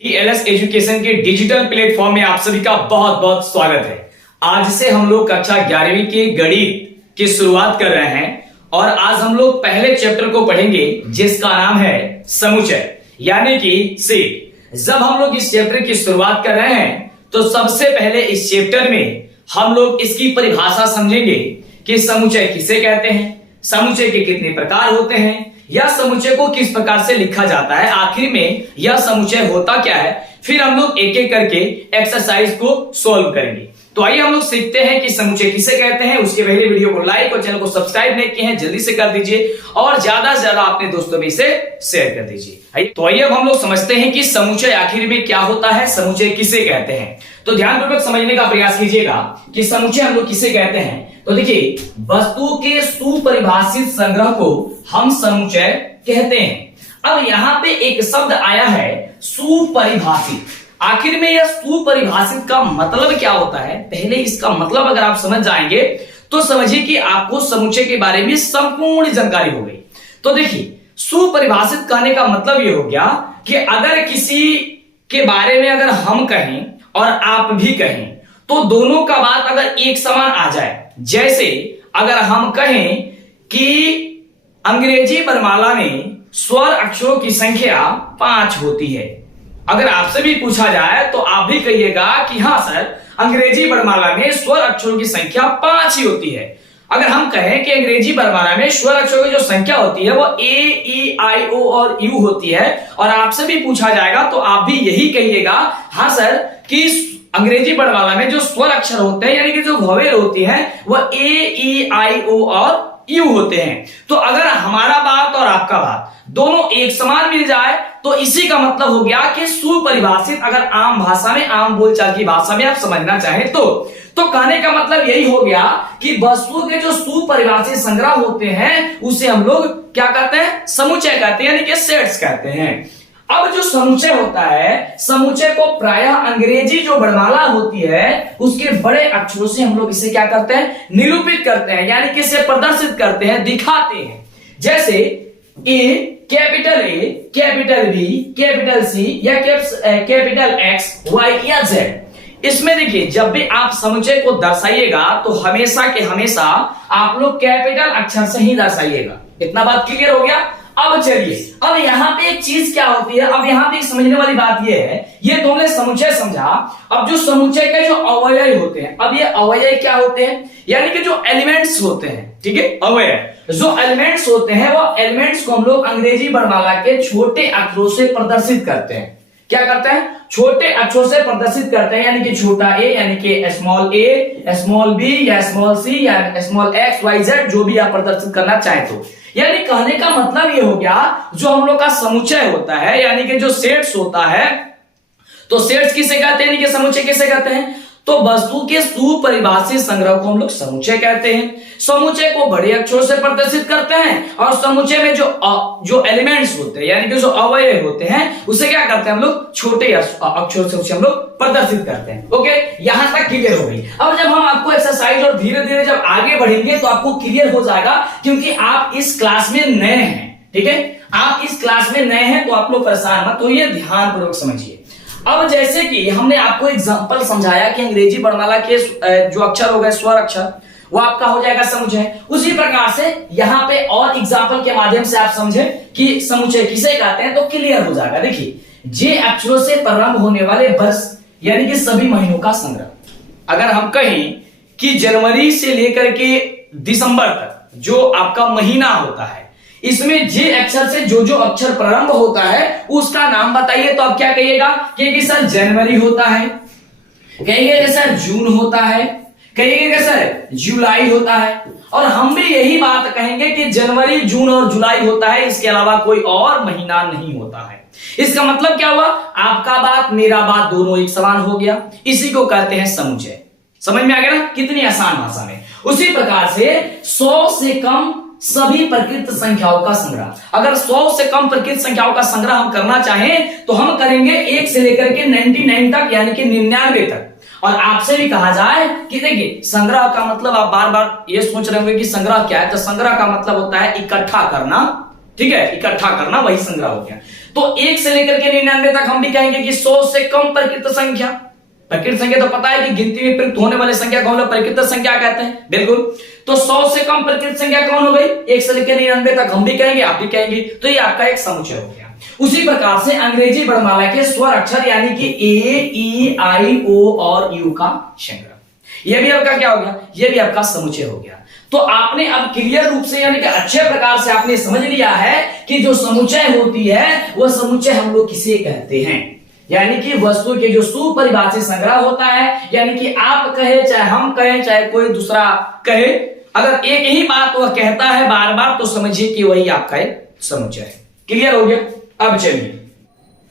TLS education के digital platform में आप सभी का बहुत बहुत स्वागत है। आज से हम लोग कक्षा 11वीं के गणित की शुरुआत कर रहे हैं और आज हम लोग पहले चैप्टर को पढ़ेंगे जिसका नाम है समुच्चय यानी कि सेट। जब हम लोग इस चैप्टर की शुरुआत कर रहे हैं तो सबसे पहले इस चैप्टर में हम लोग इसकी परिभाषा समझेंगे कि समुच्चय किसे कहते हैं, समुच्चय के कितने प्रकार होते हैं, यह समुच्चय को किस प्रकार से लिखा जाता है, आखिर में यह समुच्चय होता क्या है। फिर हम लोग एक एक करके एक्सरसाइज को सॉल्व करेंगे। तो आइए हम लोग सीखते हैं कि समुच्चय किसे कहते हैं। उसके पहले वीडियो को लाइक और चैनल को सब्सक्राइब नहीं किए हैं जल्दी से कर दीजिए और ज्यादा से ज्यादा अपने दोस्तों में इसे शेयर कर दीजिए। तो आइए अब हम लोग समझते हैं कि समुच्चय आखिर में क्या होता है, समुच्चय किसे कहते हैं। तो ध्यानपूर्वक समझने का प्रयास कीजिएगा कि समुच्चय हम लोग किसे कहते हैं। तो देखिए, वस्तु के सुपरिभाषित संग्रह को हम समुच्चय कहते हैं। अब यहाँ पे एक शब्द आया है सुपरिभाषित। आखिर में यह सुपरिभाषित का मतलब क्या होता है, पहले इसका मतलब अगर आप समझ जाएंगे तो समझिए कि आपको समुच्चय के बारे में संपूर्ण जानकारी हो गई। तो देखिए, सुपरिभाषित कहने का मतलब यह हो गया कि अगर किसी के बारे में अगर हम कहें और आप भी कहें तो दोनों का बात अगर एक समान आ जाए। जैसे अगर हम कहें कि अंग्रेजी वर्णमाला में स्वर अक्षरों की संख्या 5 होती है, अगर आपसे भी पूछा जाए तो आप भी कहिएगा कि हाँ सर, अंग्रेजी वर्णमाला में स्वर अक्षरों की संख्या 5 ही होती है। अगर हम कहें कि अंग्रेजी वर्णमाला में स्वर अक्षरों की जो संख्या होती है वो ए, ई, आई, ओ और यू होती है और आपसे भी पूछा जाएगा तो आप भी यही कहिएगा हाँ सर कि अंग्रेजी वर्णमाला में जो स्वर अक्षर होते हैं यानी कि जो वोवेल होती है वह ए, ई, आई, ओ और यू होते हैं। तो अगर हमारा बात और आपका बात दोनों एक समान मिल जाए तो इसी का मतलब हो गया कि सुपरिभाषित। अगर आम भाषा में, आम बोलचाल की भाषा में आप समझना चाहें तो कहने का मतलब यही हो गया कि वस्तु के जो सुपरिभाषित संग्रह होते हैं उसे हम लोग क्या कहते हैं, समुच्चय कहते हैं यानी कि सेट्स कहते हैं। अब जो समुच्चय होता है, समुच्चय को प्रायः अंग्रेजी जो वर्णमाला होती है उसके बड़े अक्षरों से हम लोग इसे क्या करते हैं, निरूपित करते हैं यानी कि इसे प्रदर्शित करते हैं, दिखाते हैं। जैसे A, capital A, capital B, capital C या कैपिटल एक्स, वाई या जेड। इसमें देखिए, जब भी आप समुच्चय को दर्शाइएगा तो हमेशा के हमेशा आप लोग कैपिटल अक्षर से ही दर्शाइएगा। इतना बात क्लियर हो गया। अब चलिए, अब यहाँ पे एक चीज क्या होती है, अब यहाँ पे समझने वाली बात ये है, ये तो हमने समुच्चय समझा। अब जो समुच्चय के जो अवयव होते हैं, अब ये अवयव क्या होते हैं, यानी कि जो एलिमेंट्स होते हैं, ठीक है, अवयव जो एलिमेंट्स होते हैं वो एलिमेंट्स को हम लोग अंग्रेजी वर्णमाला के छोटे अक्षरों से प्रदर्शित करते हैं। क्या करते हैं, छोटे अक्षरों से प्रदर्शित करते हैं यानी कि छोटा ए यानी कि स्मॉल ए, स्मॉल बी या स्मॉल सी या स्मॉल एक्स, वाई, जेड, जो भी आप प्रदर्शित करना चाहें तो। यानी कहने का मतलब ये हो गया, जो हम लोग का समुच्चय होता है यानी कि जो सेट्स होता है, तो सेट्स किसे कहते हैं यानी कि समुच्चय किसे कहते हैं, तो वस्तु के सुपरिभाषित संग्रह को हम लोग समुच्चय कहते हैं। समुच्चय को बड़े अक्षरों से प्रदर्शित करते हैं और समुच्चय में जो एलिमेंट्स होते हैं यानी कि जो अवयव होते हैं उसे क्या करते हैं हम लोग, छोटे अक्षरों से उसे हम लोग प्रदर्शित करते हैं। ओके, यहां तक क्लियर हो गई। अब जब हम आपको एक्सरसाइज और धीरे धीरे जब आगे बढ़ेंगे तो आपको क्लियर हो जाएगा, क्योंकि आप इस क्लास में नए हैं, ठीक है, आप इस क्लास में नए हैं तो आप लोग परेशान मत होइए, ध्यानपूर्वक समझिए। अब जैसे कि हमने आपको एग्जांपल समझाया कि अंग्रेजी वर्णमाला के जो अक्षर हो गए स्वर अक्षर, वो आपका हो जाएगा समुच्चय। उसी प्रकार से यहाँ पे और एग्जांपल के माध्यम से आप समझे कि समुच्चय किसे कहते हैं तो क्लियर हो जाएगा। देखिए, जे अक्षरों से प्रारंभ होने वाले वर्ष यानी कि सभी महीनों का संग्रह। अगर हम कहें कि जनवरी से लेकर के दिसंबर तक जो आपका महीना होता है, इसमें जे अक्षर से जो अक्षर प्रारंभ होता है उसका नाम बताइए, तो आप क्या कहिएगा कि सर जनवरी होता है, कहिएगा सर जून होता है, कहिएगा सर जुलाई होता है। और हम भी यही बात कहेंगे कि जनवरी, जून और जुलाई होता है, इसके अलावा कोई और महीना नहीं होता है। इसका मतलब क्या हुआ, आपका बात मेरा बात दोनों एक समान हो गया। इसी को कहते हैं समुच्चय। समझ में आ गया ना, कितनी आसान भाषा में। उसी प्रकार से 100 से कम सभी प्रकृत संख्याओं का संग्रह, अगर 100 से कम प्रकृत संख्याओं का संग्रह हम करना चाहें तो हम करेंगे 1 से लेकर के 99 तक यानी कि 99 तक। और आपसे भी कहा जाए कि देखिए, संग्रह का मतलब आप बार बार ये सोच रहे होंगे कि संग्रह क्या है, तो संग्रह का मतलब होता है इकट्ठा करना, ठीक है, इकट्ठा करना, वही संग्रह हो गया। तो 1 से लेकर के 99 तक हम भी कहेंगे कि 100 से कम प्रकृत संख्या। प्रकृत संख्या तो पता है कि गिनती में प्रयुक्त होने वाले संख्या को हम लोग प्रकृत संख्या कहते हैं, बिल्कुल। तो 100 से कम प्रकृत संख्या कौन हो गई? 1 से लेकर 99 तक हम भी कहेंगे, आप भी कहेंगे। तो ये आपका एक समुच्चय हो गया। उसी प्रकार से अंग्रेजी वर्णमाला के स्वर अक्षर यानी कि ए, ई, आई, ओ और यू का संग्रह, यह भी आपका क्या हो गया? यह भी आपका समुच्चय हो गया। तो आपने अब क्लियर रूप से यानी कि अच्छे प्रकार से आपने समझ लिया है कि जो समुच्चय होती है वह समुच्चय हम लोग किसे कहते हैं, यानी कि वस्तु के जो सुपरिभाषित संग्रह होता है, यानी कि आप कहे चाहे हम कहें चाहे कोई दूसरा कहे, अगर एक ही बात वह कहता है बार बार तो समझिए कि वही आपका एक समुच्चय है। क्लियर हो गया? अब चलिए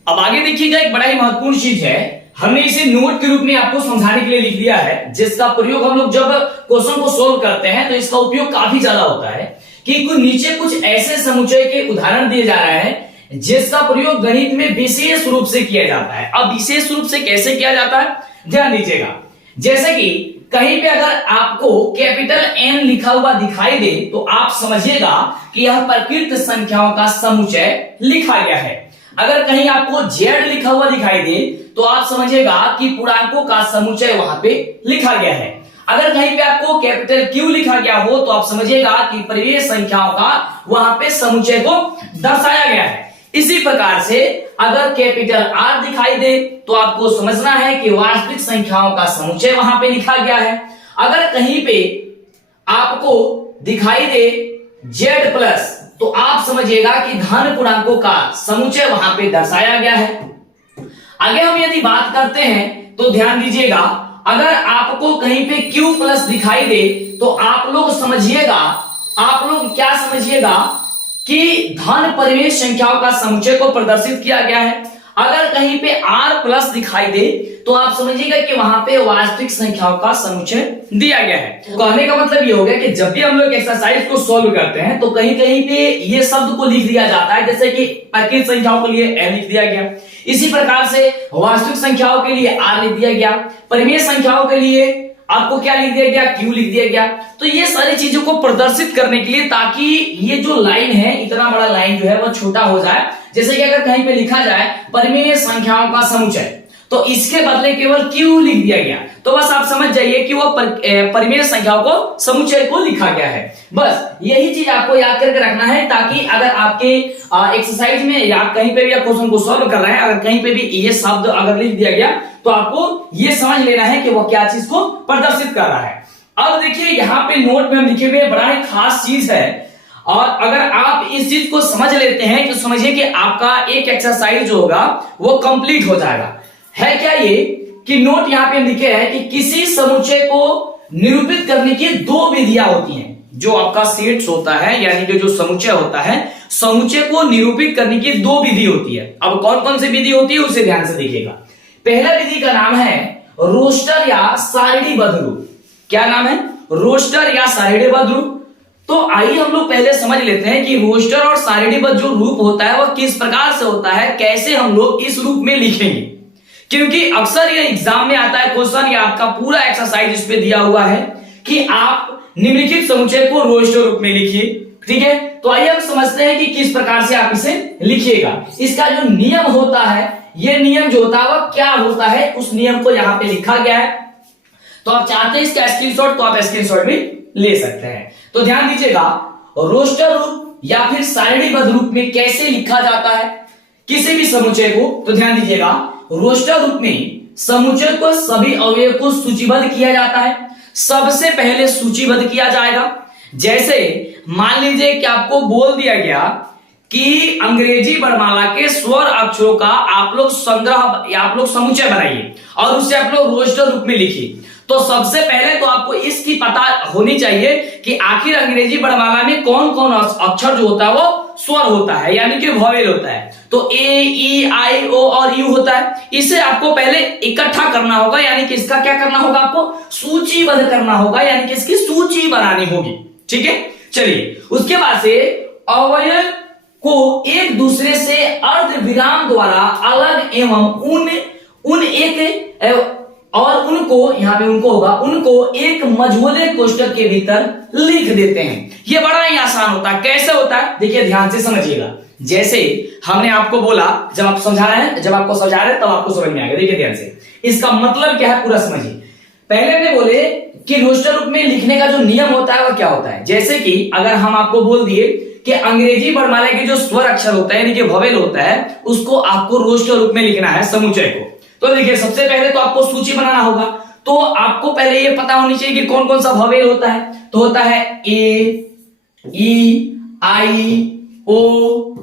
अब आगे देखिएगा, एक बड़ा ही महत्वपूर्ण चीज है, हमने इसे नोट के रूप में आपको समझाने के लिए लिख दिया है, जिसका प्रयोग हम लोग जब क्वेश्चन को सोल्व करते हैं तो इसका उपयोग काफी ज्यादा होता है कि नीचे कुछ ऐसे समुच्चय के उदाहरण दिए जा रहे हैं जिसका प्रयोग गणित में विशेष रूप से किया जाता है। अब विशेष रूप से कैसे किया जाता है ध्यान दीजिएगा। जैसे कि कहीं पे अगर आपको कैपिटल N लिखा हुआ दिखाई दे तो आप समझिएगा कि यह प्रकृत संख्याओं का समुच्चय लिखा गया है। अगर कहीं आपको Z लिखा हुआ दिखाई दे तो आप समझिएगा कि पूर्णांकों का समुच्चय वहां पे लिखा गया है। अगर कहीं पे आपको कैपिटल Q लिखा गया हो तो आप समझिएगा कि परिमेय संख्याओं का वहां पे समुच्चय को दर्शाया गया है। इसी प्रकार से अगर कैपिटल R दिखाई दे तो आपको समझना है कि वास्तविक संख्याओं का समुच्चय वहां पे लिखा गया है। अगर कहीं पे आपको दिखाई दे Z+ तो आप समझिएगा कि धन पूर्णांकों का समुच्चय वहां पे दर्शाया गया है। आगे हम यदि बात करते हैं तो ध्यान दीजिएगा, अगर आपको कहीं पे Q+ दिखाई दे तो आप लोग समझिएगा, आप लोग क्या समझिएगा कि धन परिमेय संख्याओं का समुच्चय को प्रदर्शित किया गया है। अगर कहीं पे R+ दिखाई दे तो आप समझिएगा कि वहां पे वास्तविक संख्याओं का समुच्चय दिया गया है। कहने का मतलब ये हो गया कि जब भी हम लोग एक्सरसाइज को सॉल्व करते हैं तो कहीं कहीं पे ये शब्द को लिख दिया जाता है, जैसे कि प्रकृत संख्याओं के लिए N लिख दिया गया, इसी प्रकार से वास्तविक संख्याओं के लिए R लिख दिया गया, परिमेय संख्याओं के लिए आपको क्या लिख दिया गया? Q लिख दिया गया। तो ये सारी चीजों को प्रदर्शित करने के लिए, ताकि ये जो लाइन है इतना बड़ा लाइन जो है वह छोटा हो जाए। जैसे कि अगर कहीं पे लिखा जाए परिमेय संख्याओं का समुच्चय तो इसके बदले केवल Q लिख दिया गया, तो बस आप समझ जाइए कि वह परिमेय संख्याओं को समुच्चय को लिखा गया है। बस यही चीज आपको याद करके रखना है, ताकि अगर आपके एक्सरसाइज में या कहीं पे भी आप क्वेश्चन को सॉल्व कर रहे हैं, अगर कहीं पे भी ये शब्द अगर लिख दिया गया तो आपको ये समझ लेना है कि वह क्या चीज को प्रदर्शित कर रहा है। अब देखिए यहाँ पे नोट में हम लिखे हुए बड़ा ही खास चीज है, और अगर आप इस चीज को समझ लेते हैं तो समझिए कि आपका एक एक्सरसाइज जो होगा वो कंप्लीट हो जाएगा। है क्या ये कि नोट यहाँ पे लिखे हैं कि किसी समुच्चय को निरूपित करने की 2 विधियां होती हैं। जो आपका सेट्स होता है यानी कि जो समुच्चय होता है, समुच्चय को निरूपित करने की 2 विधि होती है। अब कौन कौन सी विधि होती है उसे ध्यान से देखिएगा। पहला विधि का नाम है रोस्टर या सारणीबद्ध रूप। क्या नाम है? रोस्टर या सारणीबद्ध रूप। तो आइए हम लोग पहले समझ लेते हैं कि रोस्टर और सारणीबद्ध जो रूप होता है वह किस प्रकार से होता है, कैसे हम लोग इस रूप में लिखेंगे, क्योंकि अक्सर ये एग्जाम में आता है क्वेश्चन, या आपका पूरा एक्सरसाइज इस पे दिया हुआ है कि आप निम्नलिखित समुच्चय को रोस्टर रूप में लिखिए। ठीक है, तो आइए हम समझते हैं कि किस प्रकार से आप इसे लिखिएगा। इसका जो नियम होता है, ये नियम जो होता है वह क्या होता है, उस नियम को यहाँ पे लिखा गया है। तो आप चाहते हैं इसका स्क्रीनशॉट तो आप स्क्रीनशॉट भी ले सकते हैं। तो ध्यान दीजिएगा, रोस्टर रूप या फिर सारणीबद्ध रूप में कैसे लिखा जाता है किसी भी समुच्चय को। तो ध्यान दीजिएगा, रोस्टर रूप में समुच्चय को सभी अवयव को सूचीबद्ध किया जाता है। सबसे पहले सूचीबद्ध किया जाएगा, जैसे मान लीजिए कि आपको बोल दिया गया कि अंग्रेजी वर्णमाला के स्वर अक्षरों का आप लोग संग्रह या आप लोग समुच्चय बनाइए और उसे आप लोग रोस्टर रूप में लिखिए। तो सबसे पहले तो आपको इसकी पता होनी चाहिए कि आखिर अंग्रेजी वर्णमाला में कौन कौन अक्षर जो होता है वो स्वर होता है, यानी कि वॉवेल होता है। तो ए, ई, आई, ओ और यू होता है। इसे आपको पहले इकट्ठा करना होगा, यानी कि इसका क्या करना होगा, आपको सूचीबद्ध करना होगा, यानी कि इसकी सूची बनानी होगी। ठीक है, चलिए उसके बाद से अवयव को एक दूसरे से अर्ध विराम द्वारा अलग एवं उन एक और उनको यहाँ पे उनको होगा उनको एक मझोले कोष्ठक के भीतर लिख देते हैं। ये बड़ा ही आसान होता है। कैसे होता है देखिए ध्यान से समझिएगा। जैसे हमने आपको बोला, जब आप समझा रहे हैं, जब आपको समझा रहे हैं तब आपको समझ में आएगा। देखिए ध्यान से, इसका मतलब क्या है पूरा समझिए। पहले हमने बोले कि रोस्टर रूप में लिखने का जो नियम होता है वो क्या होता है। जैसे कि अगर हम आपको बोल दिए कि अंग्रेजी वर्णमाला के जो स्वर अक्षर होता है यानी कि वोवेल होता है, उसको आपको रोस्टर रूप में लिखना है समुच्चय को। तो देखिए सबसे पहले तो आपको सूची बनाना होगा। तो आपको पहले ये पता होनी चाहिए कि कौन कौन सा वोवेल होता है। तो होता है ए, ई, आई, ओ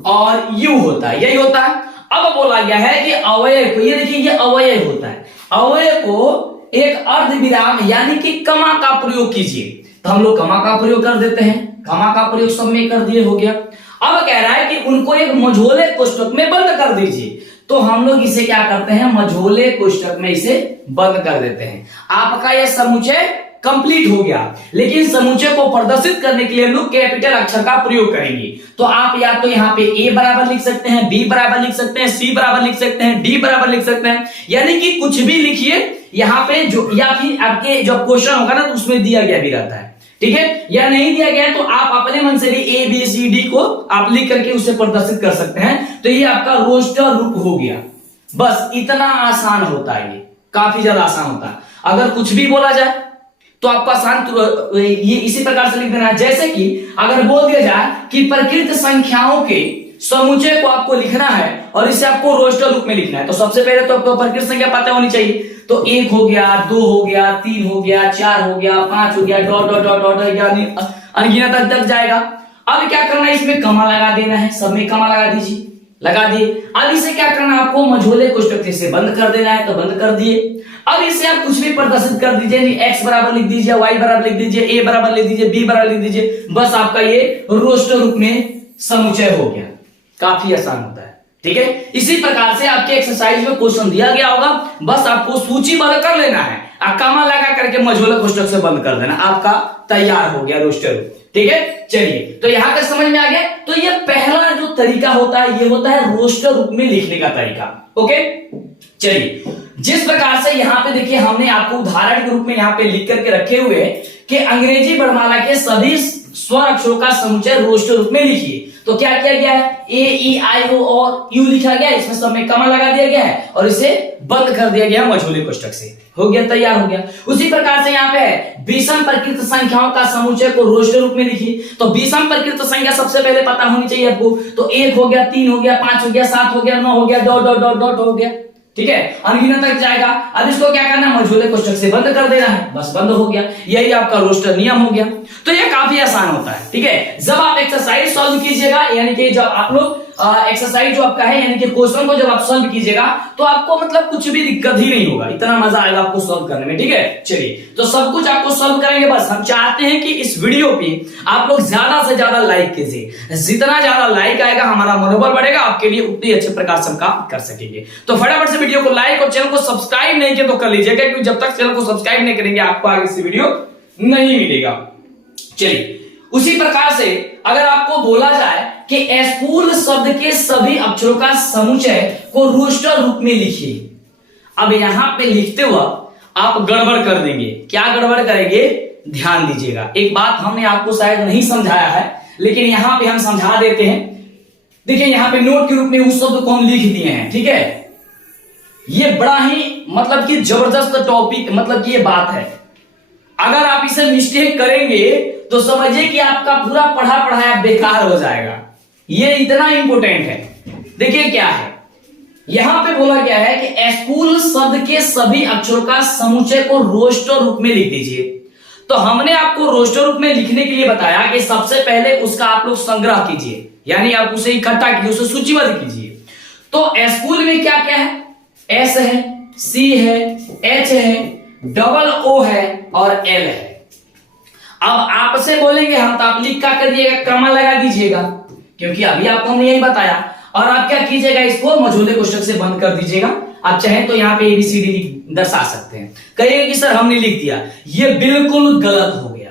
और यू होता है, यही होता है। अब बोला गया है कि अवयव को, ये देखिए ये अवयव होता है, अवयव को एक अर्ध विराम यानी कि कमा का प्रयोग कीजिए। तो हम लोग कमा का प्रयोग कर देते हैं, कमा का प्रयोग सब में कर दिए, हो गया। अब कह रहा है कि उनको एक मझोले कोष्ठक में बंद कर दीजिए। तो हम लोग इसे क्या करते हैं, मझोले कोष्ठक में इसे बंद कर देते हैं। आपका यह समुच्चय कंप्लीट हो गया। लेकिन समुच्चय को प्रदर्शित करने के लिए हम लोग कैपिटल अक्षर का प्रयोग करेंगे। तो आप या तो यहाँ पे ए बराबर लिख सकते हैं, बी बराबर लिख सकते हैं, सी बराबर लिख सकते हैं, डी बराबर लिख सकते हैं, यानी कि कुछ भी लिखिए यहाँ पे जो, या फिर आपके जो क्वेश्चन होगा ना तो उसमें दिया गया भी रहता है, ठीक है। या नहीं दिया गया तो आप अपने मन से भी ए बी सी डी को आप लिख करके उसे प्रदर्शित कर सकते हैं। तो ये आपका रोस्टर रूप हो गया। बस इतना आसान होता है, ये काफी ज्यादा आसान होता है। अगर कुछ भी बोला जाए तो आपको आसान ये इसी प्रकार से लिख देना है। जैसे कि अगर बोल दिया जाए कि प्रकृत संख्याओं के समुच्चय को आपको लिखना है और इसे आपको रोस्टर रूप में लिखना है, तो सबसे पहले तो आपको प्रकृत संख्या पता होनी चाहिए। तो 1 हो गया, 2 हो गया, 3 हो गया, 4 हो गया, 5 हो गया, डॉट डॉट डॉट डॉट यानी अनगिनत तक जाएगा। अब क्या करना है, इसमें कमा लगा देना है, सब में कमा लगा दीजिए, लगा दिए। अब इसे क्या करना है, आपको मझोले कोष्ठक से बंद कर देना है, तो बंद कर दिए। अब इसे आप कुछ भी प्रदर्शित कर दीजिए, एक्स बराबर लिख दीजिए, वाई बराबर लिख दीजिए, ए बराबर लिख दीजिए, बी बराबर लिख दीजिए। बस आपका ये रोस्टर रूप में समुच्चय हो गया। काफी आसान होता है, ठीक है। इसी प्रकार से आपके एक्सरसाइज में क्वेश्चन दिया गया होगा, बस आपको सूचीबद्ध कर लेना है, कमा लगा करके मझोले कोष्ठक से बंद कर देना, आपका तैयार हो गया रोस्टर रूप, ठीक है। चलिए, तो यहां तक समझ में आ गया। तो ये पहला जो तरीका होता है ये होता है रोस्टर रूप में लिखने का तरीका, ओके। चलिए, जिस प्रकार से यहाँ पे देखिए हमने आपको उदाहरण के रूप में यहाँ पे लिख करके रखे हुए कि अंग्रेजी वर्णमाला के सभी स्वर अक्षरों का समुच्चय रोस्टर रूप में लिखिए। तो क्या किया गया है, ए, ई, आई, ओ और यू लिखा गया है, इसमें सब में कमा लगा दिया गया है और इसे बंद कर दिया गया मझोले कोष्ठक से, हो गया, तैयार हो गया। उसी प्रकार से यहाँ पे विषम प्रकृत संख्याओं का समुच्चय को रोस्टर रूप में लिखिए। तो विषम प्रकृत संख्या सबसे पहले पता होनी चाहिए आपको। तो 1 हो गया, 3 हो गया, 5 हो गया, 7 हो गया, 9 हो गया, डॉट डॉट डॉट डॉट हो गया, ठीक है, अनगिनत तक जाएगा। अब इसको क्या करना है, मझोले कोष्ठक से बंद कर देना है, बस बंद हो गया। यही आपका रोस्टर नियम हो गया। तो ये काफी आसान होता है, ठीक है। जब आप एक्सरसाइज सॉल्व कीजिएगा, यानी कि जब आप लोग एक्सरसाइज जो आपका है यानी कि क्वेश्चन को जब आप सॉल्व कीजिएगा तो आपको मतलब कुछ भी दिक्कत ही नहीं होगा, इतना मजा आएगा आपको सॉल्व करने में, ठीक है। चलिए, तो सब कुछ आपको सॉल्व करेंगे। बस हम चाहते हैं कि इस वीडियो पे आप लोग ज्यादा से ज्यादा लाइक कीजिए। जितना ज्यादा लाइक आएगा हमारा मनोबल बढ़ेगा, आपके लिए उतनी अच्छे प्रकार से हम काम कर सकेंगे। तो फटाफट से वीडियो को लाइक और चैनल को सब्सक्राइब नहीं किया तो कर लीजिएगा, क्योंकि जब तक चैनल को सब्सक्राइब नहीं करेंगे आपको आगे से वीडियो नहीं मिलेगा। चलिए, उसी प्रकार से अगर आपको बोला जाए कि स्कूल शब्द के सभी अक्षरों का समुच्चय को रोस्टर रूप में लिखिए। अब यहां पे लिखते हुआ आप गड़बड़ कर देंगे। क्या गड़बड़ करेंगे, ध्यान दीजिएगा। एक बात हमने आपको शायद नहीं समझाया है, लेकिन यहां पे हम समझा देते हैं। देखिए, यहां पे नोट के रूप में उस शब्द को हम लिख दिए हैं, ठीक है। ये बड़ा ही मतलब कि जबरदस्त टॉपिक, मतलब कि ये बात है। अगर आप इसे मिस्टेक करेंगे तो समझिए कि आपका पूरा पढ़ा पढ़ाया बेकार हो जाएगा। ये इतना इंपॉर्टेंट है। देखिए क्या है, यहां पे बोला गया है कि स्कूल शब्द के सभी अक्षरों का समुच्चय को रोस्टर रूप में लिख दीजिए। तो हमने आपको रोस्टर रूप में लिखने के लिए बताया कि सबसे पहले उसका आप लोग संग्रह कीजिए, यानी आप उसे इकट्ठा कीजिए, उसे सूचीबद्ध कीजिए। तो स्कूल में क्या क्या है, एस है, सी है, एच है, डबल ओ है और एल है। अब आपसे बोलेंगे हम, तो आप लिख कर दिएगा, कमा लगा दीजिएगा, क्योंकि अभी आपको हमने यही बताया। और आप क्या कीजिएगा, इसको मझोले कोष्ठक से बंद कर दीजिएगा। आप चाहें तो यहाँ पे ABCD दर्शा सकते हैं। कहिएगा कि सर हमने लिख दिया, ये बिल्कुल गलत हो गया।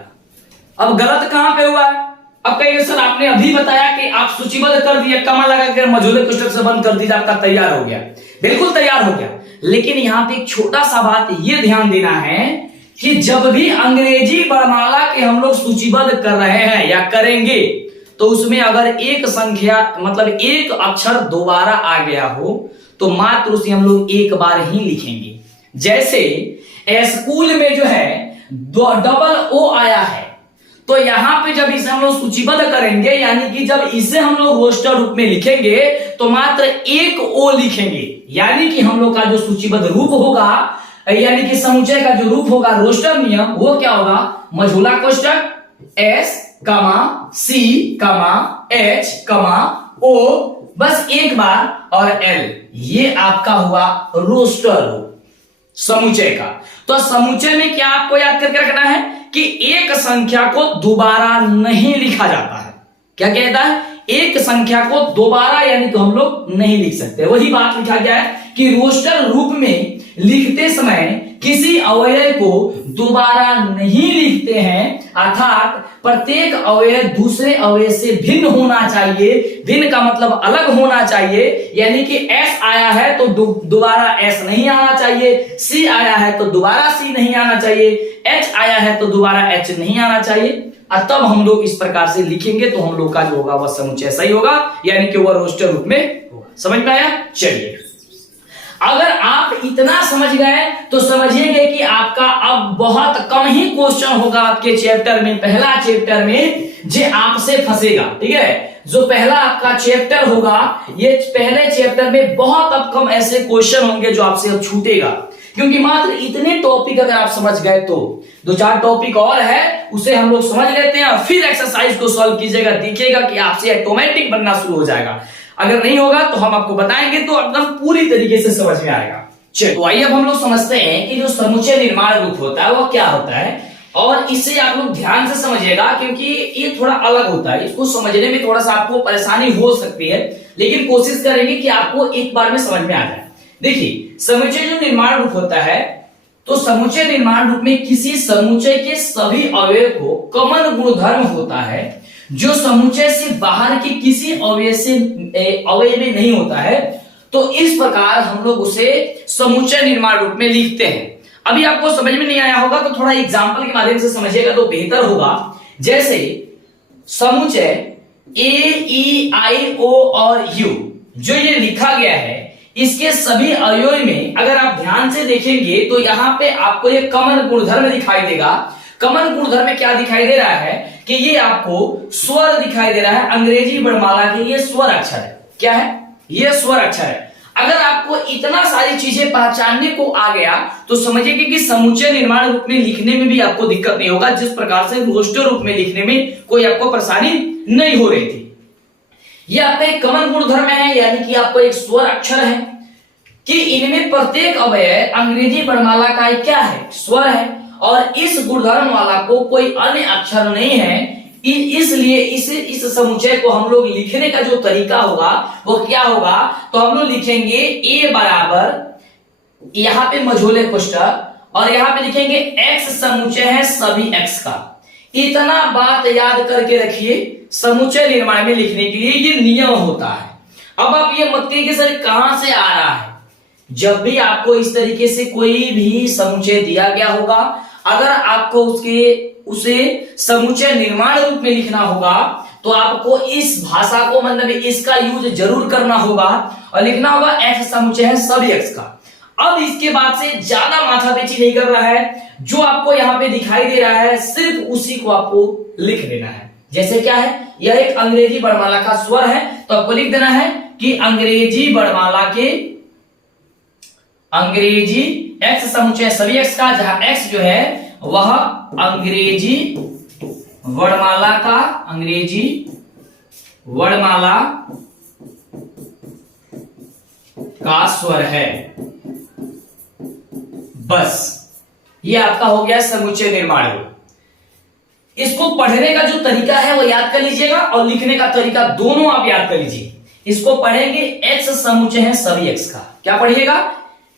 अब गलत कहां पे हुआ है, अब कहिएगा सर आपने अभी बताया कि आप सूचीबद्ध कर दिया, कमा लगा कर मझोले कोष्ठक से बंद कर दीजिए, आपका तैयार हो गया। बिल्कुल तैयार हो गया, लेकिन यहां पे एक छोटा सा बात ये ध्यान देना है कि जब भी अंग्रेजी वर्णमाला के हम लोग सूचीबद्ध कर रहे हैं या करेंगे, तो उसमें अगर एक संख्या मतलब एक अक्षर दोबारा आ गया हो तो मात्र उसे हम लोग एक बार ही लिखेंगे। जैसे स्कूल में जो है डबल ओ आया है, तो यहां पे जब इसे हम लोग सूचीबद्ध करेंगे, यानी कि जब इसे हम लोग रोस्टर रूप में लिखेंगे तो मात्र एक ओ लिखेंगे, यानी कि हम लोग का जो सूचीबद्ध रूप होगा, यानी कि समुच्चय का जो रूप होगा रोस्टर नियम, वो क्या होगा, मझोला कोष्टक एस कमा सी कमा एच कमा ओ, बस एक बार और एल, ये आपका हुआ रोस्टर रूप समुच्चय का। तो समुच्चय में क्या आपको याद करके रखना है कि एक संख्या को दोबारा नहीं लिखा जाता है। क्या कहता है, एक संख्या को दोबारा यानी तो हम लोग नहीं लिख सकते। वही बात लिखा गया है कि रोस्टर रूप में लिखते समय किसी अवयव को दोबारा नहीं लिखते हैं, अर्थात प्रत्येक अवयव दूसरे अवयव से भिन्न होना चाहिए। भिन्न का मतलब अलग होना चाहिए, यानी कि S आया है तो दोबारा S नहीं आना चाहिए, C आया है तो दोबारा C नहीं आना चाहिए, H आया है तो दोबारा H नहीं आना चाहिए। और तब हम लोग इस प्रकार से लिखेंगे तो हम लोग का जो होगा वह समुच्चय सही होगा, यानी कि वह रोस्टर रूप में होगा। समझ में आया? चलिए, अगर आप इतना समझ गए तो समझिएगा कि आपका अब बहुत कम ही क्वेश्चन होगा आपके चैप्टर में, पहला चैप्टर में जो आपसे फंसेगा। ठीक है, जो पहला आपका चैप्टर होगा, ये पहले चैप्टर में बहुत अब कम ऐसे क्वेश्चन होंगे जो आपसे अब छूटेगा, क्योंकि मात्र इतने टॉपिक अगर आप समझ गए तो दो चार टॉपिक और है उसे हम लोग समझ लेते हैं और फिर एक्सरसाइज को सॉल्व कीजिएगा, देखिएगा कि आपसे ऑटोमेटिक बनना शुरू हो जाएगा। अगर नहीं होगा तो हम आपको बताएंगे तो एकदम पूरी तरीके से समझ में आएगा। चलिए, तो आइए अब हम लोग समझते हैं कि जो समुच्चय निर्माण रूप होता है वो क्या होता है, और इसे आप लोग ध्यान से समझिएगा क्योंकि ये थोड़ा अलग होता है। इसको समझने में थोड़ा सा आपको परेशानी हो सकती है, लेकिन कोशिश करेंगे कि आपको एक बार में समझ में आ जाए। देखिए, समुच्चय जो निर्माण रूप होता है, तो समुच्चय निर्माण रूप में किसी समुच्चय के सभी अवयव को कॉमन गुणधर्म होता है जो समुच्चय से बाहर के किसी अवयव में नहीं होता है। तो इस प्रकार हम लोग उसे समुच्चय निर्माण रूप में लिखते हैं। अभी आपको समझ में नहीं आया होगा तो थोड़ा एग्जांपल के माध्यम से समझिएगा तो बेहतर होगा। जैसे समुच्चय ए ई आई ओ और यू जो ये लिखा गया है, इसके सभी अवयव में अगर आप ध्यान से देखेंगे तो यहाँ पे आपको ये कॉमन गुणधर्म दिखाई देगा। कॉमन गुणधर्म में क्या दिखाई दे रहा है कि ये आपको स्वर दिखाई दे रहा है। अंग्रेजी वर्णमाला के ये स्वर अक्षर है। क्या है? ये स्वर अक्षर है। अगर आपको इतना सारी चीजें पहचानने को आ गया तो समझिए कि समुच्चय निर्माण रूप में लिखने में भी आपको दिक्कत नहीं होगा, जिस प्रकार से रोस्टर रूप में लिखने में कोई आपको परेशानी नहीं हो रही थी। ये आपका एक कॉमन गुणधर्म है, यानी कि आपको एक स्वर अक्षर है कि इनमें प्रत्येक अवयव अंग्रेजी वर्णमाला का क्या है? स्वर है, और इस गुणधर्म वाला को कोई अन्य अक्षर नहीं है। इसलिए इस समुच्चय को हम लोग लिखने का जो तरीका होगा वो क्या होगा, तो हम लोग लिखेंगे ए बराबर, यहां पे मझोले कोष्टक, और यहां पे लिखेंगे एक्स समुच्चय है सभी एक्स का। इतना बात याद करके रखिए, समुच्चय निर्माण में लिखने के लिए ये नियम होता है। अब आप ये मत कहिए कि सर कहां से आ रहा है। जब भी आपको इस तरीके से कोई भी समुच्चय दिया गया होगा, अगर आपको उसे समुच्चय निर्माण रूप में लिखना होगा तो आपको इस भाषा को मतलब इसका यूज जरूर करना होगा और लिखना होगा एक्स समुच्चय है सभी एक्स का। अब इसके बाद से ज्यादा माथापेची नहीं कर रहा है, जो आपको यहाँ पे दिखाई दे रहा है सिर्फ उसी को आपको लिख लेना है। जैसे क्या है, यह एक अंग्रेजी वर्णमाला का स्वर है, तो आपको लिख देना है कि अंग्रेजी वर्णमाला के अंग्रेजी एक्स समुच्चय सभी एक्स का, जहां एक्स जो है वह अंग्रेजी वर्णमाला का स्वर है। बस ये आपका हो गया समुच्चय निर्माण रूप। इसको पढ़ने का जो तरीका है वो याद कर लीजिएगा और लिखने का तरीका दोनों आप याद कर लीजिए। इसको पढ़ेंगे एक्स समुच्चय है सभी एक्स का। क्या पढ़िएगा?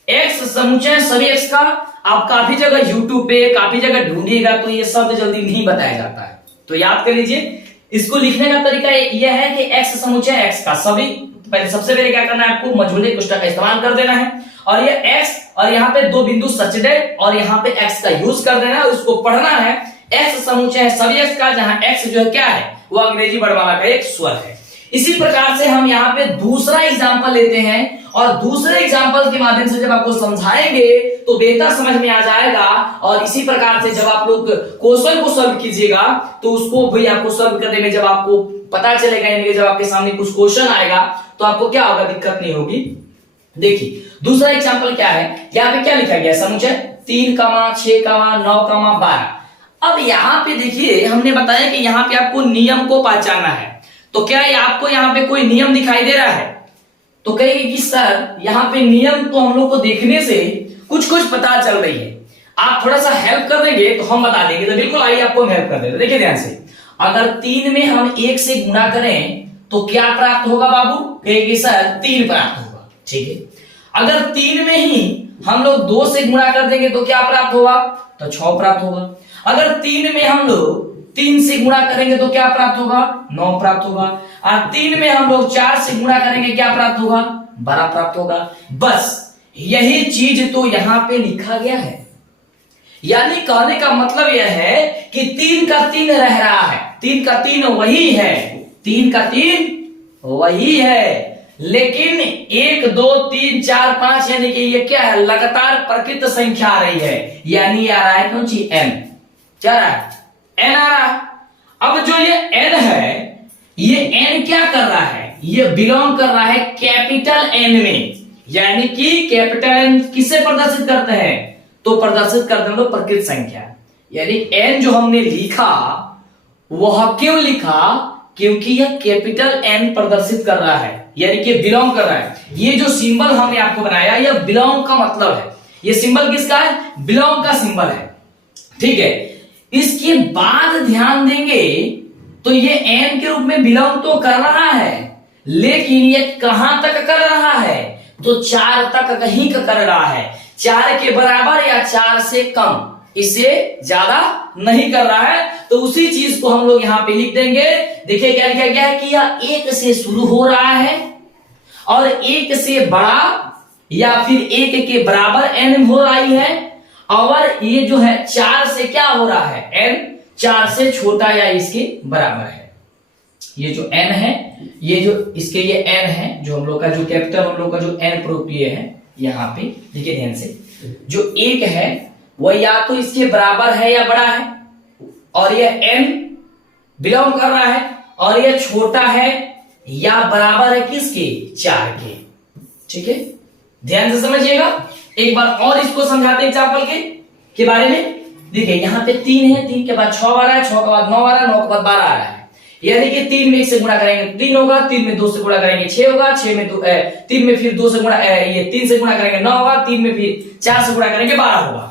एक्स समुच्चय सभी एक्स का। आप काफी जगह यूट्यूब पे काफी जगह ढूंढिएगा तो ये शब्द जल्दी नहीं बताया जाता है, तो याद कर लीजिए। इसको लिखने का तरीका यह है कि एक्स समुच्चय एक्स का सभी, सबसे पहले क्या करना है, आपको मझोले कोष्टक का इस्तेमाल कर देना है और ये एक्स और यहाँ पे दो बिंदु सचडेड और यहाँ पे एक्स का यूज कर देना है। उसको पढ़ना है एक्स समुच्चय है सभी एक्स का, जहां एक्स जो है क्या है, वो अंग्रेजी वर्णमाला का एक स्वर है। इसी प्रकार से हम यहाँ पे दूसरा एग्जाम्पल लेते हैं और दूसरे एग्जाम्पल के माध्यम से जब आपको समझाएंगे तो बेहतर समझ में आ जाएगा। और इसी प्रकार से जब आप लोग क्वेश्चन को सॉल्व कीजिएगा तो उसको भी आपको सॉल्व करने में जब आपको पता चलेगा, यानी कि जब आपके सामने कुछ क्वेश्चन आएगा तो आपको क्या होगा, दिक्कत नहीं होगी। देखिए दूसरा एग्जाम्पल क्या है, यहाँ पे क्या लिखा गया, समुच्चय 3, 6, 9, 12। अब यहाँ पे देखिए हमने बताया कि यहाँ पे आपको नियम को पहचानना है, तो क्या आपको यहाँ पे कोई नियम दिखाई दे रहा है? तो कहेंगे कि सर यहाँ पे नियम तो हम लोग को देखने से कुछ कुछ पता चल रही है, आप थोड़ा सा हेल्प कर देंगे तो हम बता देंगे। तो बिल्कुल आइए आपको हेल्प कर देते। देखिए ध्यान से, अगर 3 में हम 1 से गुणा करें तो क्या प्राप्त होगा बाबू? कहेंगे सर 3 प्राप्त होगा, ठीक है। अगर 3 में ही हम लोग 2 से गुणा कर देंगे तो क्या प्राप्त होगा? तो 6 प्राप्त होगा। अगर 3 में हम लोग 3 से गुणा करेंगे तो क्या प्राप्त होगा? 9 प्राप्त होगा। और 3 में हम लोग 4 से गुणा करेंगे क्या प्राप्त होगा? 12 प्राप्त होगा। बस यही चीज तो यहां पे लिखा गया है, यानी कहने का मतलब यह है कि 3 का 3 रह रहा है, 3 का 3 वही है, 3 का 3 वही है, लेकिन 1 2 3 4 5 यानी कि ये क्या है, लगातार प्रकृत संख्या आ रही है, यानी आ रहा है कौन सी? n। क्या रहा है? n आ रहा है। अब जो ये n है, ये n क्या कर रहा है? ये बिलोंग कर रहा है कैपिटल n में, यानी कि कैपिटल n किसे प्रदर्शित करते हैं? तो प्रदर्शित करते हैं लोग प्रकृत संख्या, यानी n जो हमने लिखा वह क्यों लिखा? क्योंकि यह कैपिटल n प्रदर्शित कर रहा है, यानी कि बिलोंग कर रहा है। ये जो सिंबल हमने आपको बनाया यह बिलोंग का मतलब है। ये सिंबल किसका है? बिलोंग का सिंबल है, ठीक है। इसके बाद ध्यान देंगे तो ये n के रूप में बिलोंग तो कर रहा है, लेकिन ये कहां तक कर रहा है? तो 4 तक कहीं का कर रहा है, 4 के बराबर या 4 से कम, इससे ज्यादा नहीं कर रहा है। तो उसी चीज को हम लोग यहाँ पे लिख देंगे। देखिए क्या लिखा गया है कि यह 1 से शुरू हो रहा है और 1 से बड़ा या फिर 1 के बराबर n हो रही है, और ये जो है 4 से क्या हो रहा है? n 4 से छोटा या इसके बराबर है। ये जो n है, ये जो इसके ये n है, जो हम लोग का जो कैपिटल हम लोग का जो n प्रोपिय है, यहाँ पे देखिए ध्यान से, जो 1 है वह या तो इसके बराबर है या बड़ा है, और ये n बिलोंग कर रहा है, और ये छोटा है या बराबर है किसके? 4 के, ठीक है। ध्यान से समझिएगा। एक बार और इसको समझाते एग्जाम्पल के बारे में। देखिए यहाँ पे 3 है, 3 के बाद 6 आ रहा है, 6 के बाद 9 आ रहा है, 9 के बाद 12 आ रहा है, यानी कि 3 में 1 से गुणा करेंगे 3 होगा, 3 में 2 से गुणा करेंगे 6 होगा, 6 में 3 में फिर 2 से गुणा ये 3 से गुणा करेंगे 9 होगा, 3 में फिर 4 से गुणा करेंगे 12 होगा।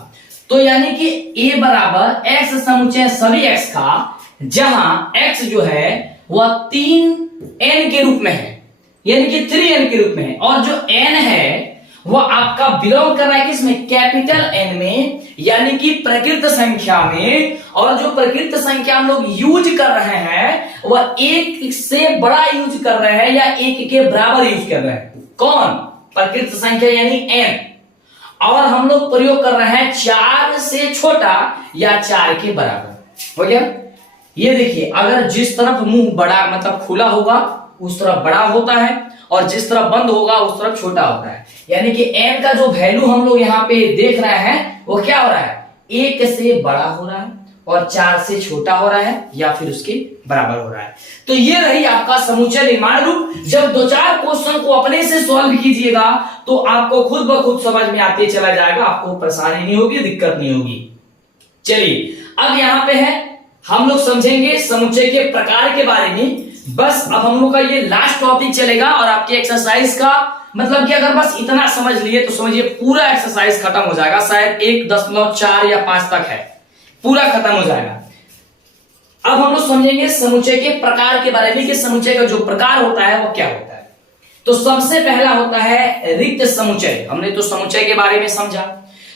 तो यानी कि a बराबर x समुच्चय सभी x का, जहां x जो है वह 3n के रूप में है, यानी कि 3n के रूप में है, और जो n है वह आपका बिलोंग कर रहा है किसमें? कैपिटल n में, यानी कि प्रकृत संख्या में। और जो प्रकृत संख्या हम लोग यूज कर रहे हैं वह 1 से बड़ा यूज कर रहे हैं या 1 के बराबर यूज कर रहे हैं। कौन? प्रकृत संख्या यानी n। और हम लोग प्रयोग कर रहे हैं 4 से छोटा या 4 के बराबर। हो गया? ये देखिए, अगर जिस तरफ मुंह बड़ा मतलब खुला होगा उस तरफ बड़ा होता है, और जिस तरफ बंद होगा उस तरफ छोटा होता है। यानी कि n का जो वैल्यू हम लोग यहाँ पे देख रहे हैं वो क्या हो रहा है? 1 से बड़ा हो रहा है और 4 से छोटा हो रहा है या फिर उसके बराबर हो रहा है। तो ये रही आपका समुच्चय निर्माण रूप। जब 2-4 क्वेश्चन को अपने से सॉल्व कीजिएगा तो आपको खुद ब खुद समझ में आते चला जाएगा, आपको परेशानी नहीं होगी, दिक्कत नहीं होगी। चलिए अब यहाँ पे है हम लोग समझेंगे समुच्चय के प्रकार के बारे में। बस अब हम लोग का ये लास्ट टॉपिक चलेगा और आपके एक्सरसाइज का मतलब कि अगर बस इतना समझ लिए तो समझिए पूरा एक्सरसाइज खत्म हो जाएगा। शायद 1.4 या 5 तक है, पूरा खत्म हो जाएगा। अब हम लोग समझेंगे समुच्चय के प्रकार के बारे में कि समुच्चय का जो प्रकार होता है वो क्या होता है। तो सबसे पहला होता है रिक्त समुच्चय। हमने तो समुच्चय के बारे में समझा,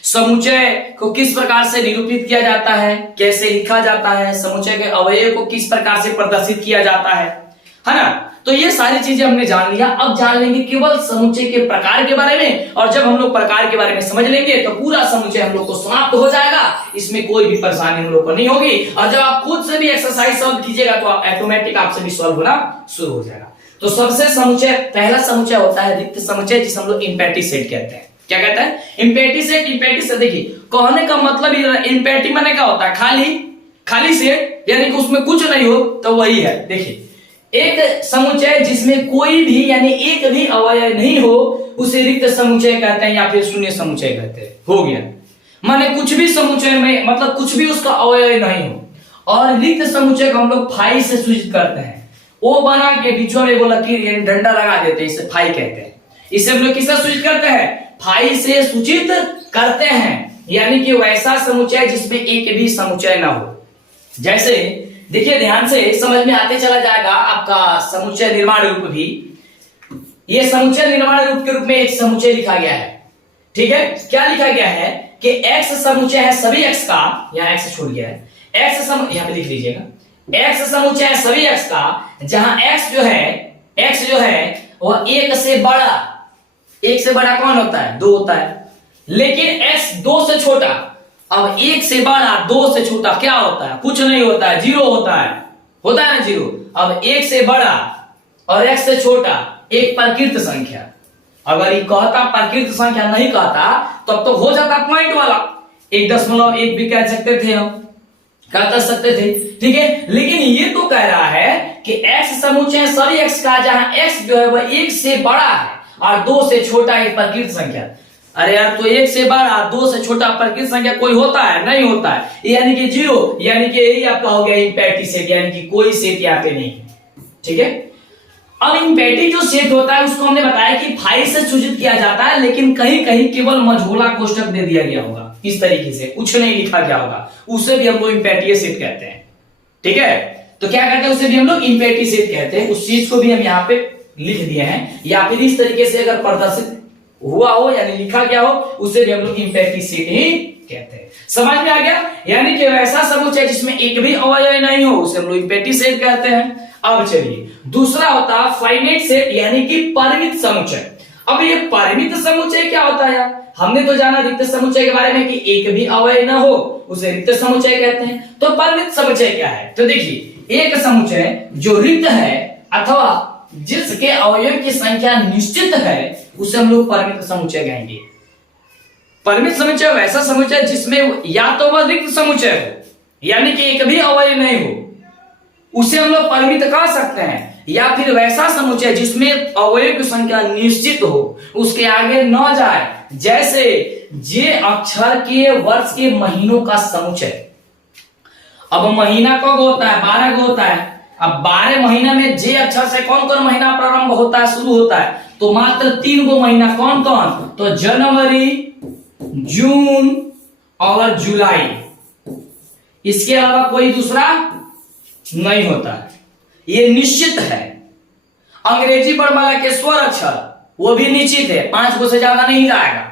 समुच्चय को किस प्रकार से निरूपित किया जाता है, कैसे लिखा जाता है, समुच्चय के अवयव को किस प्रकार से प्रदर्शित किया जाता है। है ना। तो ये सारी चीजें हमने जान लिया। अब जान लेंगे केवल समुच्चय के प्रकार के बारे में, और जब हम लोग प्रकार के बारे में समझ लेंगे तो पूरा समुच्चय हम लोग को समाप्त हो जाएगा, इसमें कोई भी परेशानी हम लोग को नहीं होगी। और जब आप खुद से भी एक्सरसाइज सॉल्व कीजिएगा तो ऑटोमेटिक आपसे भी सॉल्व होना शुरू हो जाएगा। तो सबसे समुच्चय, पहला समुच्चय होता है रिक्त समुच्चय, जिसे हम लोग इम्पैटी सेट कहते हैं। क्या कहते हैं? इम्पैटी सेट। इम्पैटी सेट देखिए कहने का मतलब इम्पैटी माने क्या होता है? खाली सेट, यानी कि उसमें कुछ नहीं हो, तो वही है। देखिए एक समुच्चय जिसमें कोई भी यानी एक भी अवयव नहीं हो उसे रिक्त समुच्चय कहते हैं या फिर शून्य समुच्चय कहते हैं। हो गया, माने कुछ भी समुच्चय में मतलब कुछ भी उसका अवयव नहीं हो। और रिक्त समुच्चय को हम लोग फाई से सूचित करते हैं। ओ बना के बीच में वो लकीर यानी डंडा लगा देते हैं, इसे फाई कहते हैं। इसे हम लोग किससे सूचित करते हैं? फाई से सूचित करते हैं, यानी कि वैसा समुच्चय जिसमें एक भी समुच्चय ना हो। जैसे देखिए ध्यान से समझ में आते चला जाएगा आपका समुच्चय निर्माण रूप भी। ये समुच्चय निर्माण रूप के रूप में एक समुच्चय लिखा गया है। ठीक है, क्या लिखा गया है कि एक्स समुच्चय है सभी एक्स का, यहां एक्स छूट गया है, एक्स यहां पे लिख लीजिएगा, एक्स समुच्चय है सभी एक्स का जहां एक्स जो है वह एक से बड़ा कौन होता है? 2 होता है। लेकिन एक्स 2 से छोटा, अब 1 से बड़ा 2 से छोटा क्या होता है? कुछ नहीं होता है, 0 होता है ना 0। अब 1 से बड़ा और x से छोटा एक प्रकृत संख्या, अगर ये कहता प्रकृत संख्या नहीं कहता तब तो हो जाता पॉइंट वाला, 1.1 भी कह सकते थे हम, क्या कर सकते थे। ठीक है, लेकिन ये तो कह रहा है कि x समुच्चय सभी x का जहां x जो है वह 1 से बड़ा है और 2 से छोटा एक प्रकृत संख्या। अरे यार, तो 1 से बड़ा 2 से छोटा प्रकृत संख्या कोई होता है? नहीं होता है, यानी कि 0, यानी कि यही आपका हो गया इम्पैटी सेट, यानी कि कोई सेट यहाँ पे नहीं। ठीक है, अब इम्पैटी जो सेट होता है उसको हमने बताया कि फाई से सूचित किया जाता है, लेकिन कहीं कहीं केवल मझोला कोष्ठक दे दिया गया होगा, इस तरीके से कुछ नहीं लिखा गया होगा, उसे भी हम लोग इम्पैटी सेट कहते हैं। ठीक है, तो क्या कहते हैं? उसे भी हम लोग इम्पैटी सेट कहते हैं। उस चीज को भी हम यहाँ पे लिख दिए हैं, या फिर इस तरीके से अगर प्रदर्शित हुआ हो यानी लिखा गया हो उसे भी हम लोग इम्पैटी सेट ही कहते हैं। समझ में आ गया? यानी कि वैसा समुच्चय जिसमें एक भी अवयव नहीं हो उसे हम लोग इम्पैटी सेट कहते हैं। अब चलिए दूसरा होता है फाइनाइट सेट, यानी कि परिमित समुच्चय। अब ये परिमित समुच्चय क्या होता है? हमने तो जाना रिक्त समुच्चय के बारे में कि एक भी अवयव ना हो उसे रिक्त समुच्चय कहते हैं। तो परिमित समुच्चय क्या है? तो देखिए एक समुच्चय जो रिक्त है अथवा जिसके अवयव की संख्या निश्चित है उसे हम लोग परिमित समुच्चय कहेंगे। परिमित समुच्चय वैसा समुच्चय जिसमें या तो वह रिक्त समुच्चय हो यानी कि एक भी अवयव नहीं हो, उसे हम लोग परिमित कह सकते हैं, या फिर वैसा समुच्चय जिसमें अवयव की संख्या निश्चित हो, उसके आगे न जाए, जैसे जे अक्षर के वर्ष के महीनों का समुच्चय। अब महीना कब होता है? 12 को होता है। अब 12 महीना में जे अक्षर से कौन कौन महीना प्रारंभ होता है, शुरू होता है? तो मात्र 3 गो महीना। कौन कौन? तो जनवरी, जून और जुलाई, इसके अलावा कोई दूसरा नहीं होता है, ये निश्चित है। अंग्रेजी वर्णमाला के स्वर अक्षर वो भी निश्चित है, 5 गो से ज्यादा नहीं जाएगा।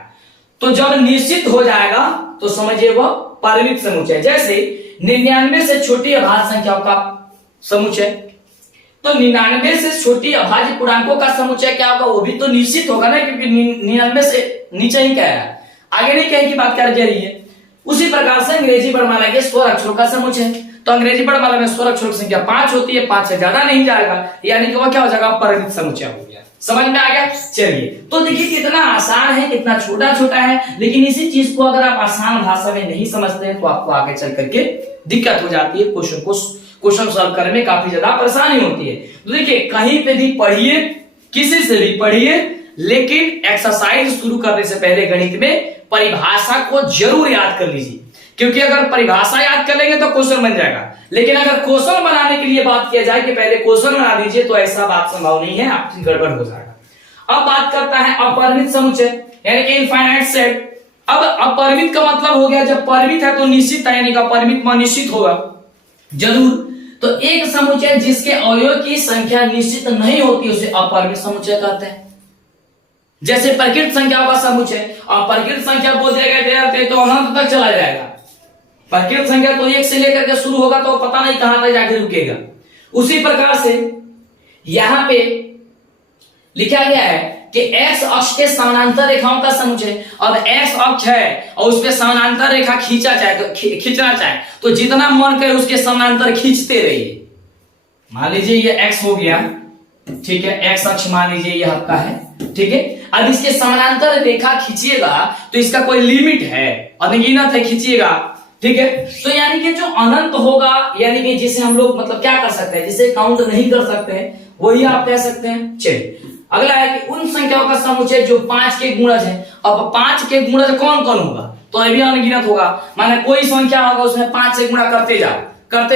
तो जब निश्चित हो जाएगा तो समझिए वह परिमित समुच्चय। जैसे 99 से छोटी अभाज्य संख्याओं का समुच्चय, तो 99 से छोटी अभाज्य पूर्णांकों का समुच्चय क्या होगा? वो भी तो निश्चित होगा ना, क्योंकि 99 से नीचे ही कह रहा है, आगे नहीं कहे की बात कर रही है। उसी प्रकार से अंग्रेजी वर्णमाला के स्वर अक्षरों का समुच्चय, तो अंग्रेजी वर्णमाला में स्वर अक्षरों की संख्या 5 होती है, 5 से ज्यादा नहीं जाएगा, यानी कि वह क्या हो जाएगा? परिमित समुच्चय हो गया। समझ में आ गया? चलिए, तो देखिए कितना आसान है, कितना छोटा छोटा है, लेकिन इसी चीज को अगर आप आसान भाषा में नहीं समझते हैं तो आपको आगे चल करके दिक्कत हो जाती है, क्वेश्चन सॉल्व करने में काफी ज्यादा परेशानी होती है। तो देखिए कहीं पे भी पढ़िए, किसी से भी पढ़िए, लेकिन एक्सरसाइज शुरू करने से पहले गणित में परिभाषा को जरूर याद कर लीजिए, क्योंकि अगर परिभाषा याद कर लेंगे तो क्वेश्चन बन जाएगा। लेकिन अगर क्वेश्चन बनाने के लिए बात किया जाए कि पहले क्वेश्चन बना दीजिए, तो ऐसा बात संभव नहीं है, आपकी गड़बड़ हो जाएगा। अब बात करता है अपरिमित समुच्चय, यानी कि इनफाइनाइट सेट। अब अपरिमित का मतलब हो गया, जब परिमित है तो निश्चित है, यानी कि अपरिमित में निश्चित होगा जरूर। तो एक समुच्चय जिसके अवयव की संख्या निश्चित नहीं होती उसे अपरिमित समुच्चय कहते हैं। जैसे प्रकृत संख्याओं का समुच्चय, और प्रकृत संख्या बोल दिया गया तो अनंत तक चला जाएगा। प्रकृत संख्या तो 1 से लेकर के शुरू होगा तो पता नहीं कहां तक जाके रुकेगा। उसी प्रकार से यहां पे लिखा गया है कि x अक्ष के समानांतर रेखाओं का समुच्चय। अब x अक्ष है और उस पे समानांतर रेखा खींचना चाहे तो जितना मन करे उसके समानांतर खींचते रहिए। मान लीजिए ये x हो गया, ठीक है, x अक्ष मान लीजिए ये आपका है, ठीक है। अब इसके समानांतर रेखा खींचिएगा तो इसका कोई लिमिट है, अनगिनत है, खींचिएगा, ठीक है। तो यानी कि जो अनंत होगा, यानी कि जिसे हम लोग मतलब क्या कर सकते हैं, जिसे काउंट नहीं कर सकते हैं, वही आप कह सकते हैं। चलिए अगला है कि उन संख्याओं का समुच्चय जो 5 के गुणज है। अब 5 के गुणज कौन कौन होगा, तो ये भी अनगिनत होगा। माने कोई संख्या होगा उसमें 5 से गुणा करते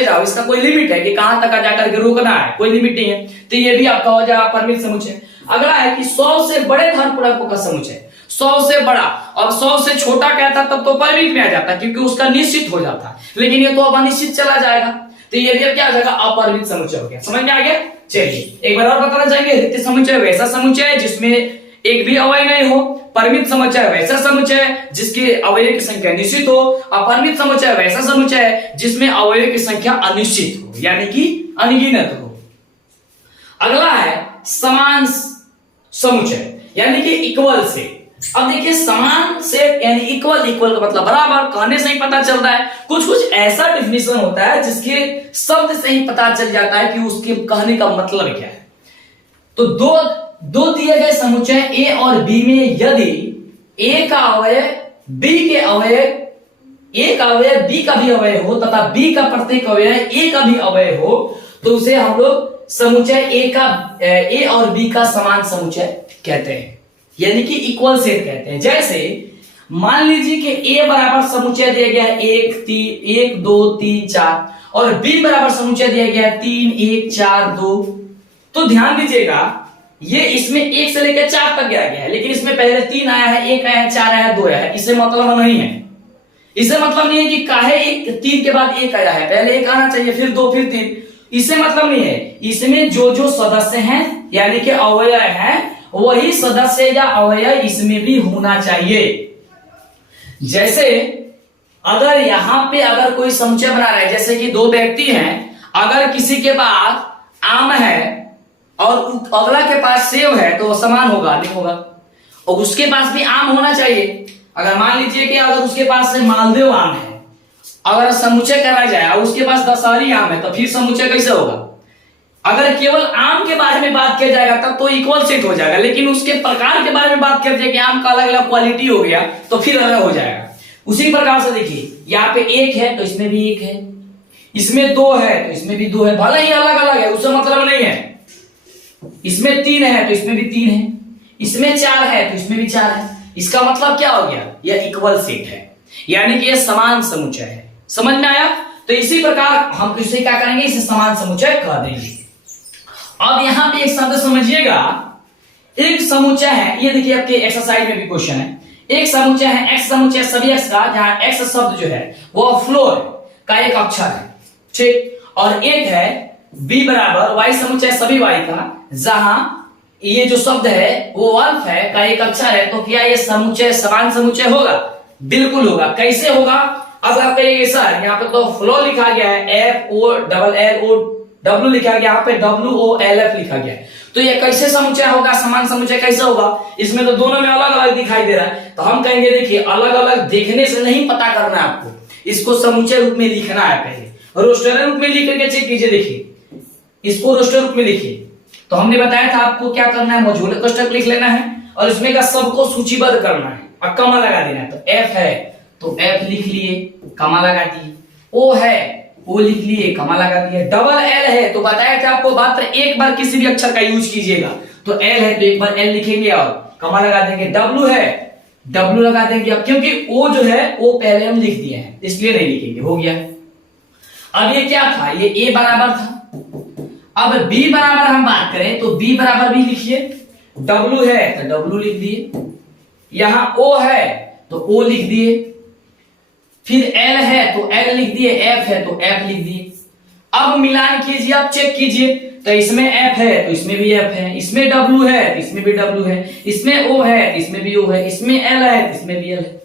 जाओ, इसका कोई लिमिट है कि कहां तक जाकर के रुकना है, कोई लिमिट नहीं है, तो ये भी आपका हो जाएगा परिमित समुच्चय। अगला है कि 100 से बड़े धनपूर्वकों का समुच्चय। 100 से बड़ा, अब 100 से छोटा कहता तब तो परिमित में आ जाता क्योंकि उसका निश्चित हो जाता, लेकिन ये तो अब अनिश्चित चला जाएगा, तो ये भी अब क्या हो जाएगा, अपरिमित समुच्चय हो गया। समझ में आ गया। चलिए एक बार और बताना चाहेंगे, रिक्त समुच्चय वैसा समुच्चय है जिसमें एक भी अवयव नहीं हो। परिमित समुच्चय वैसा समुच्चय जिसके अवयव की संख्या निश्चित हो। अपरिमित समुच्चय वैसा समुच्चय जिसमें अवयव की संख्या अनिश्चित हो, यानी कि अनगिनत हो। अगला है समान समुच्चय, यानी कि इक्वल से। अब देखिए समान से यानी इक्वल का मतलब बराबर, कहने से ही पता चलता है। कुछ ऐसा डेफिनेशन होता है जिसके शब्द से ही पता चल जाता है कि उसके कहने का मतलब क्या है। तो दो दिए गए समुच्चय ए और बी में यदि ए का अवयव बी के अवयव, ए का अवयव बी का भी अवयव हो तथा बी का प्रत्येक अवयव ए का भी अवयव हो, तो उसे हम लोग समुच्चय ए और बी का समान समुच्चय कहते हैं, यानी कि इक्वल सेट कहते हैं। जैसे मान लीजिए कि ए बराबर समुच्चय दिया गया है 1 2 3 4 और बी बराबर समुच्चय दिया गया है 3 1 4 2। तो ध्यान दीजिएगा ये इसमें 1 से लेकर 4 तक गया है, लेकिन इसमें पहले 3 आया है, 1 आया है, 4 आया है, 2 आया है। इसे मतलब नहीं है, इसे मतलब नहीं है कि काहे 3 के बाद 1 आया है, पहले 1 आना चाहिए फिर 2 फिर 3, इसे मतलब नहीं है। इसमें जो सदस्य हैं यानी कि अवयव हैं वही सदस्य या अवयव इसमें भी होना चाहिए। जैसे अगर यहां पे अगर कोई समुच्चय बना रहा है, जैसे कि 2 व्यक्ति हैं, अगर किसी के पास आम है और अगला के पास सेब है तो समान होगा नहीं होगा, और उसके पास भी आम होना चाहिए। अगर मान लीजिए कि अगर उसके पास से मालदेव आम है, अगर समुच्चय करा जाए और उसके पास दशहरी आम है तो फिर समुच्चय कैसे होगा। अगर केवल आम के बारे में बात किया जाएगा तब तो इक्वल सेट हो जाएगा, लेकिन उसके प्रकार के बारे में बात किया जाए कि आम का अलग अलग क्वालिटी हो गया तो फिर अलग हो जाएगा। उसी प्रकार से देखिए यहाँ पे 1 है तो इसमें भी 1 है, इसमें 2 है तो इसमें भी 2 है, भले ही अलग अलग है उससे मतलब नहीं है। इसमें 3 है तो इसमें भी 3 है, इसमें 4 है तो इसमें भी 4 है। इसका मतलब क्या हो गया, यह इक्वल सेट है, यानी कि यह समान समुच्चय है। समझ में आया। तो इसी प्रकार हम इसे क्या करेंगे, इसे समान समुच्चय कह देंगे। अब यहां पे एक शब्द समझिएगा, एक समुच्चय है, ये देखिए आपके एक्सरसाइज में भी क्वेश्चन है। एक समुच्चय है एक्स समुच्चय सभी एक्स का, जहां एक्स शब्द जो है वो फ्लोर का एक अक्षर है, ठीक, और एक है बी बराबर वाई समुच्चय सभी वाई का, जहां ये जो शब्द है वो अल्फ है का एक अक्षर है। तो क्या ये समुच्चय समान समुच्चय होगा, बिल्कुल होगा। कैसे होगा, अब आप कहिए सर यहाँ पे तो फ्लो लिखा गया है FOLLOW लिखा गया, यहाँ पे WOLF लिखा गया है, तो ये कैसे समुच्चय होगा, समान समुच्चय कैसे होगा। इसमें तो दोनों में अलग अलग दिखाई दे रहा है, तो हम कहेंगे देखिए अलग अलग देखने से नहीं पता करना है आपको, इसको समुच्चय रूप में लिखना है। पहले रोस्टर रूप में लिख करके चेक कीजिए, देखिए इसको रोस्टर रूप में लिखिए। तो हमने बताया था आपको क्या करना है, मौजूद कोष्ठक लिख लेना है और इसमें का सबको सूचीबद्ध करना है और कमा लगा देना है। तो F है तो F लिख लिए, कमा लगा दिए। O है O लिख लिए, कमा लगा दिए। डबल L है तो बताया था आपको मात्र एक बार किसी भी अक्षर का यूज कीजिएगा, तो L है तो एक बार L लिखेंगे और कमा लगा देंगे। W है W लगा देंगे, अब क्योंकि O जो है O पहले हम लिख दिए हैं इसलिए नहीं लिखेंगे, हो गया। अब ये क्या था, ये A बराबर था। अब B बराबर हम बात करें तो B बराबर भी लिखिए, W है तो W लिख दिए, यहां O है तो O लिख दिए, फिर L है तो L लिख दिए, F है तो F लिख दिए। अब मिलान कीजिए, आप चेक कीजिए, तो इसमें F है तो इसमें भी F है, इसमें W है तो इसमें भी W है, इसमें O है तो इसमें भी O है, इसमें L है तो इसमें भी L है।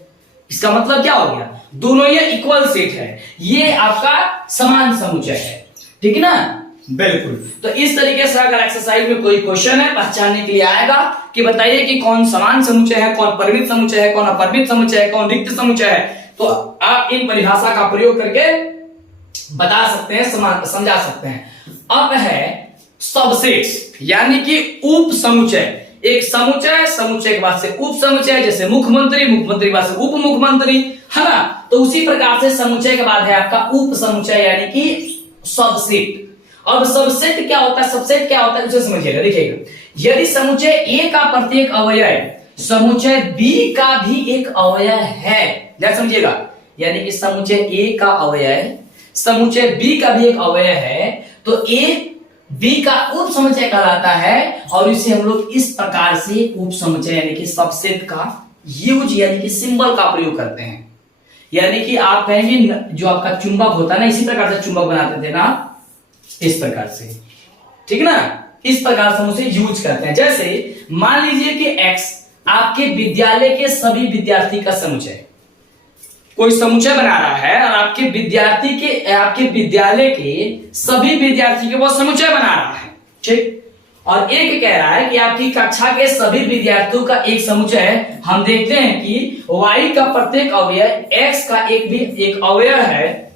इसका मतलब क्या हो गया, दोनों ये इक्वल सेट है, ये आपका समान समुच्चय है, ठीक है ना। बिल्कुल। तो इस तरीके से अगर एक्सरसाइज में कोई क्वेश्चन है पहचानने के लिए आएगा कि बताइए कि कौन समान समुच्चय है, कौन परिमित समुच्चय है, कौन अपरिमित समुच्चय है, कौन रिक्त समुच्चय है, तो आप इन परिभाषा का प्रयोग करके बता सकते हैं, समझा सकते हैं। अब है सबसेट्स यानी कि उप समुच्चय। एक समुच्चय, समुच्चय के बाद से उप समुच्चय, जैसे मुख्यमंत्री, मुख्यमंत्री के बाद से उप मुख्यमंत्री, है ना। तो उसी प्रकार से समुच्चय के बाद है आपका उप समुच्चय यानी कि सबसेट। अब सबसेट क्या होता है, सबसेट क्या होता है उसे समझिएगा। देखिएगा यदि समुच्चय ए का प्रत्येक अवयव समुच्चय बी का भी एक अवयव है, ध्यान समझिएगा, यानी कि समुच्चय ए का अवयव समुच्चय बी का भी एक अवयव है, तो ए बी का उप समुच्चय कहलाता है और इसे हम लोग इस प्रकार से उप समुच्चय यानी कि सबसेट का यूज यानी कि सिंबल का प्रयोग करते हैं। यानी कि आप कहेंगे जो आपका चुंबक होता है ना, इसी प्रकार से चुंबक बनाते थे ना, इस प्रकार से, ठीक ना, इस प्रकार से हम उसे यूज करते हैं। जैसे मान लीजिए कि x आपके विद्यालय के सभी विद्यार्थी का समुच्चय, कोई समुच्चय बना रहा है और आपके विद्यालय के सभी विद्यार्थी के वो समुच्चय बना रहा है, ठीक। और एक कह रहा है कि आपकी कक्षा के सभी विद्यार्थियों का एक समुच्चय है। हम देखते हैं कि y का प्रत्येक अवयव x का एक अवयव है,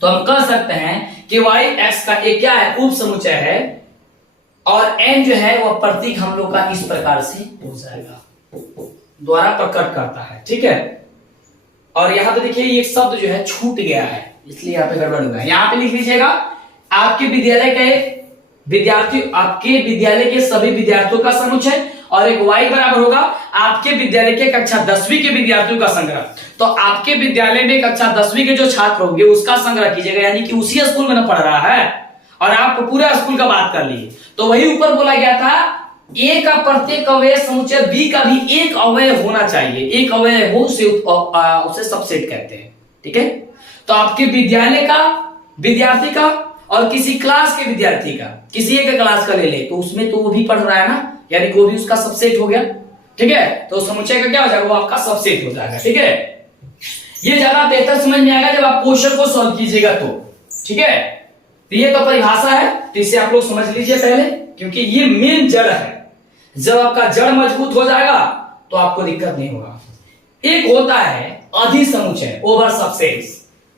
तो हम कह सकते हैं कि y x का एक क्या है, उप समुच्चय है, और n जो है वह प्रतीक हम लोग का इस प्रकार से हो जाएगा, द्वारा प्रकट करता है, ठीक है। और यहां पे देखिए ये शब्द जो है छूट गया है, इसलिए यहाँ पे गड़बड़ हुआ है। यहाँ पे लिख लीजिएगा आपके विद्यालय का एक विद्यार्थी, आपके विद्यालय के सभी विद्यार्थियों का समुच्चय, और एक y बराबर होगा आपके विद्यालय के कक्षा 10वीं के विद्यार्थियों का संग्रह। तो आपके विद्यालय में कक्षा 10वीं के जो छात्र होंगे उसका संग्रह कीजिएगा, यानी कि उसी स्कूल में ना पढ़ रहा है और आप पूरा स्कूल का बात कर लिए। तो वही ऊपर बोला गया था ए का प्रत्येक अवयव समुच्चय बी का भी एक अवयव होना चाहिए, एक अवयव हो उसे सबसेट कहते हैं, ठीक है। तो आपके विद्यालय का विद्यार्थी का और किसी क्लास के विद्यार्थी का, किसी एक क्लास का ले ले तो उसमें तो वो भी पढ़ रहा है ना, यानी कि वो भी उसका सबसेट हो गया, ठीक है। तो समुच्चय का क्या हो जाएगा, वो आपका सबसेट हो जाएगा, ठीक है। ये ज्यादा बेहतर समझ में आएगा जब आप क्वेश्चन को सॉल्व कीजिएगा तो, ठीक है। तो ये तो परिभाषा है, तो इसे आप लोग समझ लीजिए पहले, क्योंकि ये मेन जड़ है। जब आपका जड़ मजबूत हो जाएगा तो आपको दिक्कत नहीं होगा। एक होता है अधिसमुच्चय, ओवर सबसेट्स,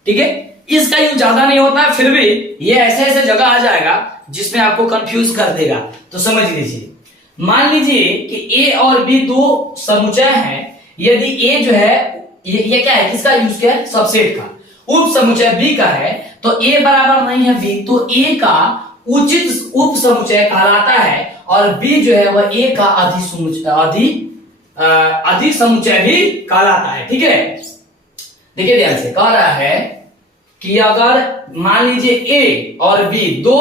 ठीक है। इसका यूज ज्यादा नहीं होता है, फिर भी ये ऐसे ऐसे जगह आ जाएगा जिसमें आपको कंफ्यूज कर देगा, तो समझ लीजिए। मान लीजिए कि a और b दो समुच्चय हैं, यदि a जो है ये क्या है, किसका यूज किया है, सबसेट का। उप समुच्चय b का है तो a बराबर नहीं है b, तो a का उचित उप समुच्चय कहलाता है, और b जो है वह a का अधिसमुच्चय भी कहलाता है, ठीक है। देखिए ध्यान से, कह रहा है कि अगर मान लीजिए a और b दो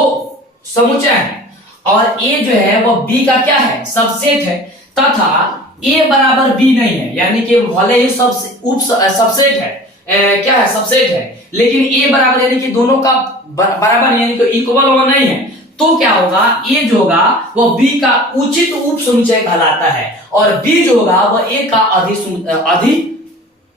समुच्चय हैं और a जो है वह b का क्या है, सबसेट है, तथा a बराबर b नहीं है, यानी कि भले ही उप सबसेट है, क्या है, सबसेट है, लेकिन a बराबर यानी कि दोनों का बराबर यानी कि इक्वल होगा नहीं है, तो क्या होगा, a जो होगा वह b का उचित उप समुच्चय कहलाता है, और b जो होगा वह a का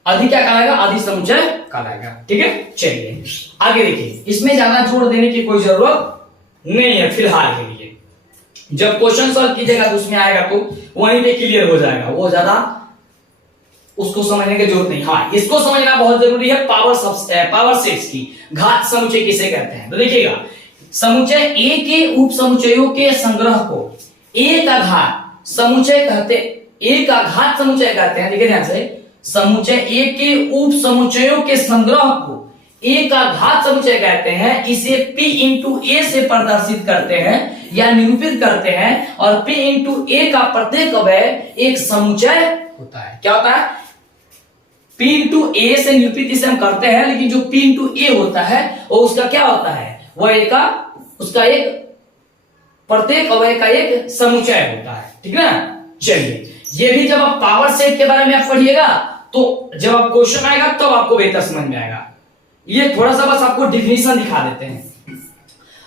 अधि क्या कहलाएगा, अधिसमुच्चय कहलाएगा, ठीक है। चलिए आगे देखिए, इसमें ज्यादा जोर देने की कोई जरूरत नहीं है फिलहाल के लिए। जब क्वेश्चन सॉल्व कीजिएगा तो उसमें आएगा तो वहीं पे क्लियर हो जाएगा, वो ज्यादा उसको समझने की जरूरत नहीं। हाँ, इसको समझना बहुत जरूरी है, पावर सेट्स की घात समुच्चय किसे कहते हैं। तो देखिएगा, समुच्चय ए के उप समुच्चयों के संग्रह को ए का घात समुच्चय कहते, ए का घात समुच्चय कहते हैं। देखिए ध्यान से, समुच्चय ए के उप समुच्चयों के संग्रह को ए का घात समुच्चय कहते हैं। इसे p इंटू ए से प्रदर्शित करते हैं या निरूपित करते हैं, और p इंटू ए का प्रत्येक अवयव एक समुच्चय होता है। क्या होता है, p इंटू ए से निरूपित इसे हम करते हैं, लेकिन जो p इंटू ए होता है वो उसका क्या होता है, वह उसका एक प्रत्येक अवयव का एक समुच्चय होता है, ठीक है ना। चलिए, ये भी जब आप पावर सेट के बारे में आप पढ़िएगा तो जब आप क्वेश्चन आएगा तब आपको बेहतर समझ में आएगा। ये थोड़ा सा बस आपको डिफिनेशन दिखा देते हैं।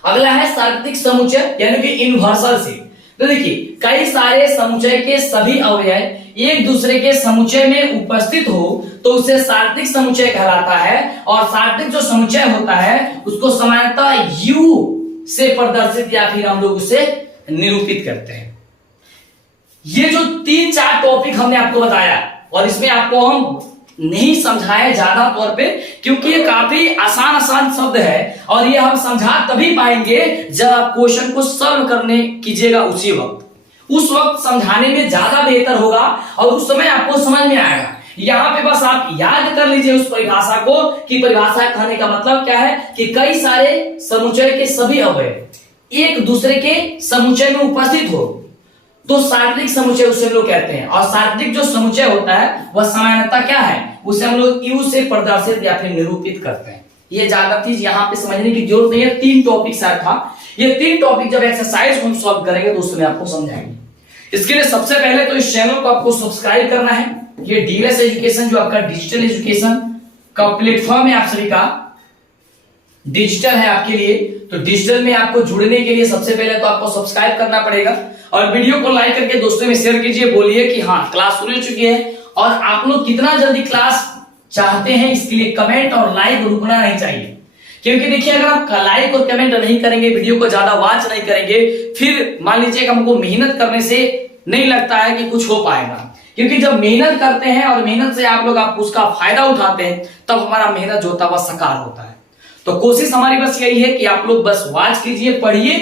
अगला है सार्वत्रिक समुच्चय यानी कि इनवर्सल सेट। तो देखिए, कई सारे समुच्चय के सभी अवयव एक दूसरे के समुच्चय में उपस्थित हो तो उसे सार्वत्रिक समुच्चय कहलाता है, और सार्वत्रिक जो समुच्चय होता है उसको सामान्यतः U से प्रदर्शित या फिर हम लोग उसे निरूपित करते हैं। ये जो 3-4 टॉपिक हमने आपको बताया और इसमें आपको हम नहीं समझाए ज्यादा तौर पे, क्योंकि ये काफी आसान शब्द है और ये हम समझा तभी पाएंगे जब आप क्वेश्चन को सॉल्व करने कीजिएगा उस वक्त समझाने में ज्यादा बेहतर होगा और उस समय आपको समझ में आएगा। यहाँ पे बस आप याद कर लीजिए उस परिभाषा को कि परिभाषा कहने का मतलब क्या है कि कई सारे समुच्चय के सभी अवयव एक दूसरे के समुच्चय में उपस्थित हो तो सार्वत्रिक समुच्चय उसे हम लोग कहते हैं। और सार्वत्रिक जो समुच्चय होता है वह सामान्यतः क्या है, उसे हम लोग यू से प्रदर्शित या फिर निरूपित करते हैं। ये ज्यादा चीज यहाँ पे समझने की जरूरत नहीं है। 3 टॉपिक शायद था, ये 3 टॉपिक जब एक्सरसाइज हम सॉल्व करेंगे तो उसमें आपको समझाएंगे। इसके लिए सबसे पहले तो इस चैनल को आपको सब्सक्राइब करना है। ये डीएलएस एजुकेशन जो आपका डिजिटल एजुकेशन का प्लेटफॉर्म है, आप सभी का डिजिटल है आपके लिए, तो डिजिटल में आपको जुड़ने के लिए सबसे पहले तो आपको सब्सक्राइब करना पड़ेगा और वीडियो को लाइक करके दोस्तों में शेयर कीजिए। बोलिए कि हाँ क्लास शुरू हो चुकी है और आप लोग कितना जल्दी क्लास चाहते हैं, इसके लिए कमेंट और लाइक रुकना नहीं चाहिए। क्योंकि देखिए अगर आप लाइक और कमेंट नहीं करेंगे, वीडियो को ज्यादा वॉच नहीं करेंगे, फिर मान लीजिए हमको मेहनत करने से नहीं लगता है कि कुछ हो पाएगा। क्योंकि जब मेहनत करते हैं और मेहनत से आप लोग उसका फायदा उठाते हैं तब हमारा मेहनत जो होता है वह साकार होता है। तो कोशिश हमारी बस यही है कि आप लोग बस वॉच कीजिए, पढ़िए